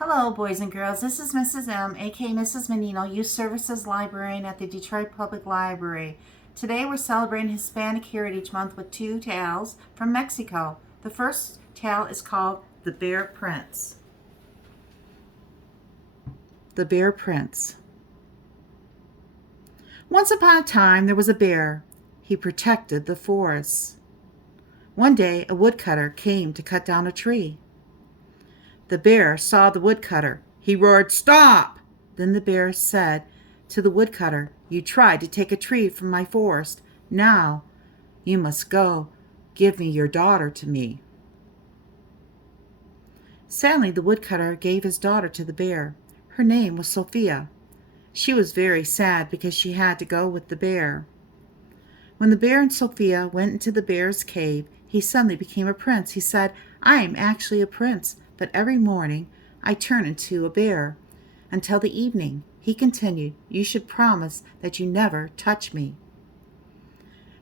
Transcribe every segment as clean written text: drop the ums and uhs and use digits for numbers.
Hello, boys and girls. This is Mrs. M, aka Mrs. Menino, Youth Services Librarian at the Detroit Public Library. Today we're celebrating Hispanic Heritage Month with two tales from Mexico. The first tale is called The Bear Prince. The Bear Prince. Once upon a time there was a bear. He protected the forests. One day a woodcutter came to cut down a tree. The bear saw the woodcutter. He roared, "Stop!" Then the bear said to the woodcutter, "You tried to take a tree from my forest. Now you must go. Give me your daughter to me." Sadly, the woodcutter gave his daughter to the bear. Her name was Sophia. She was very sad because she had to go with the bear. When the bear and Sophia went into the bear's cave, he suddenly became a prince. He said, "I am actually a prince, but every morning I turn into a bear. Until the evening," he continued, "you should promise that you never touch me."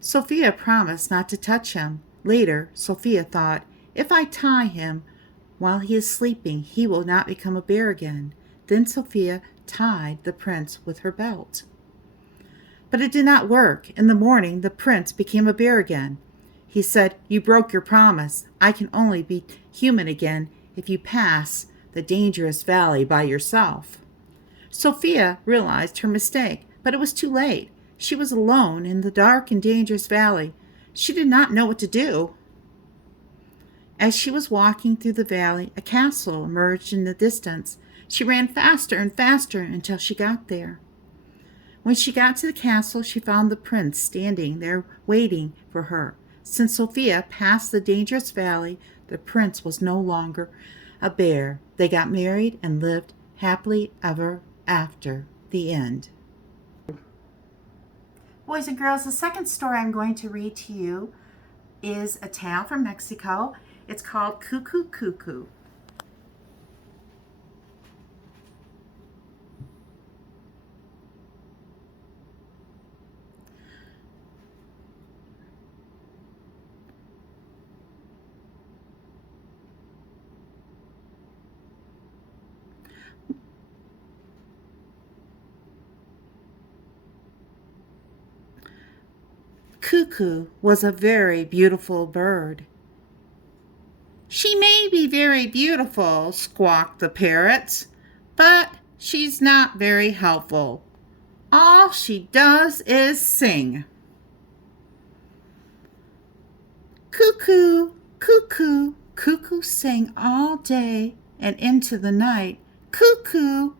Sophia promised not to touch him. Later, Sophia thought, "If I tie him while he is sleeping, he will not become a bear again." Then Sophia tied the prince with her belt. But it did not work. In the morning, the prince became a bear again. He said, "You broke your promise. I can only be human again if you pass the dangerous valley by yourself." Sophia realized her mistake, but it was too late. She was alone in the dark and dangerous valley. She did not know what to do. As she was walking through the valley, a castle emerged in the distance. She ran faster and faster until she got there. When she got to the castle, she found the prince standing there waiting for her. Since Sophia passed the dangerous valley, the prince was no longer a bear. They got married and lived happily ever after. The end. Boys and girls, the second story I'm going to read to you is a tale from Mexico. It's called Cuckoo Cuckoo. Cuckoo was a very beautiful bird. "She may be very beautiful," squawked the parrots, "but she's not very helpful. All she does is sing. Cuckoo, cuckoo, cuckoo sang all day and into the night. Cuckoo,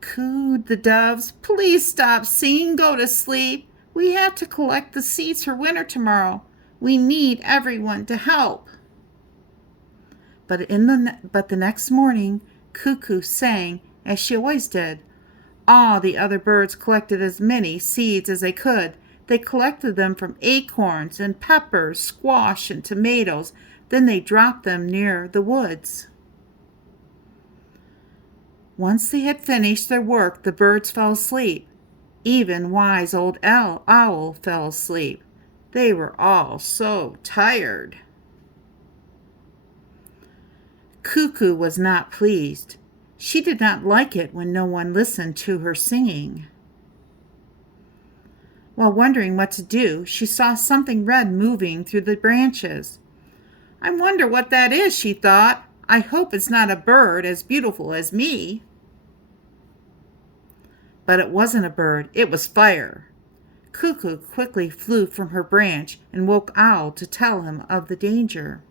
cooed the doves, please stop singing, go to sleep. We have to collect the seeds for winter tomorrow. We need everyone to help." But the next morning, Cuckoo sang as she always did. All the other birds collected as many seeds as they could. They collected them from acorns and peppers, squash and tomatoes. Then they dropped them near the woods. Once they had finished their work, the birds fell asleep. Even wise old owl fell asleep. They were all so tired. Cuckoo was not pleased. She did not like it when no one listened to her singing. While wondering what to do, she saw something red moving through the branches. "I wonder what that is," she thought. "I hope it's not a bird as beautiful as me." But it wasn't a bird, it was fire. Cuckoo quickly flew from her branch and woke Owl to tell him of the danger.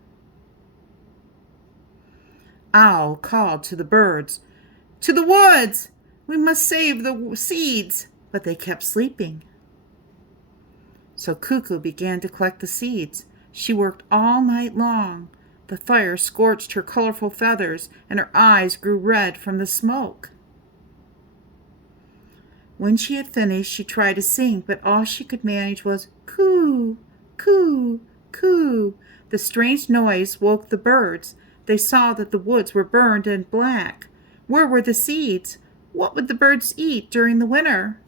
Owl called to the birds, "To the woods! We must save the seeds!" But they kept sleeping. So Cuckoo began to collect the seeds. She worked all night long. The fire scorched her colorful feathers, and her eyes grew red from the smoke. When she had finished, she tried to sing, but all she could manage was coo, coo, coo. The strange noise woke the birds. They saw that the woods were burned and black. Where were the seeds? What would the birds eat during the winter?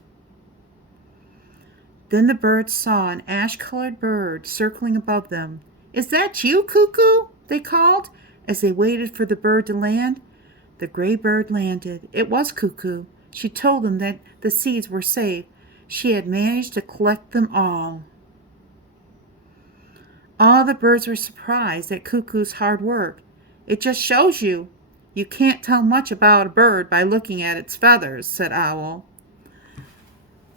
Then the birds saw an ash-colored bird circling above them. "Is that you, Cuckoo?" they called as they waited for the bird to land. The gray bird landed. It was Cuckoo. She told them that the seeds were safe. She had managed to collect them all. All the birds were surprised at Cuckoo's hard work. It just shows you can't tell much about a bird by looking at its feathers, said Owl.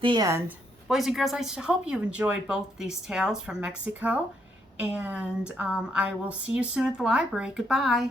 The end. Boys and girls, I hope you've enjoyed both these tales from Mexico, and I will see you soon at the library. Goodbye.